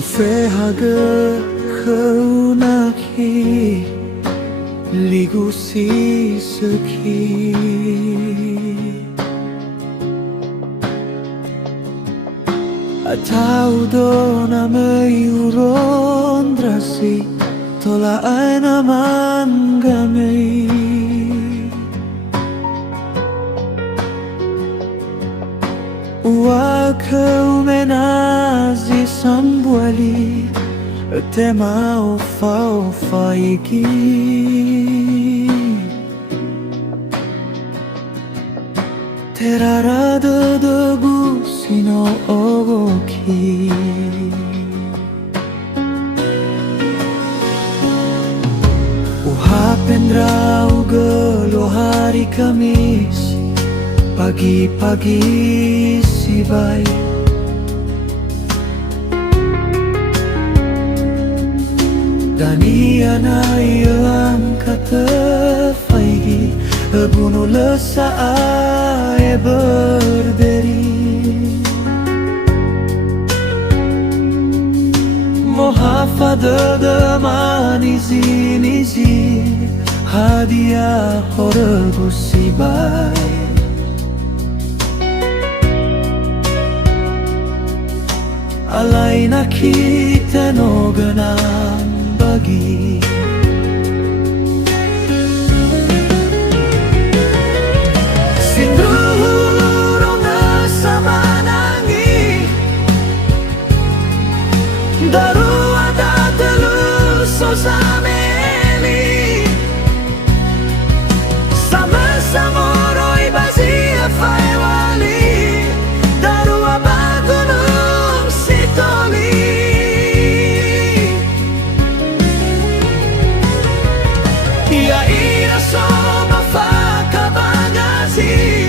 Ufehaga khaunaki ligu si saki Atau do na mayuron drasi tola ay naman gamay Wakau menazi sambuali tema ofa iki Terarado dogu sino ogoki Uhapendra ugalo hari Kamis Pagi-pagi sibay Danian ay ang katafaigi Buno lesa ay berberi Mohafada daman izi Hadiah horagu sibay Alay nakita no ganang bagi Sinduro na sa manangi Darua dataluso sa meli Sama-samoro'y basiya faiwali Darua bagunong sitoli Ya ira so mafakabagazi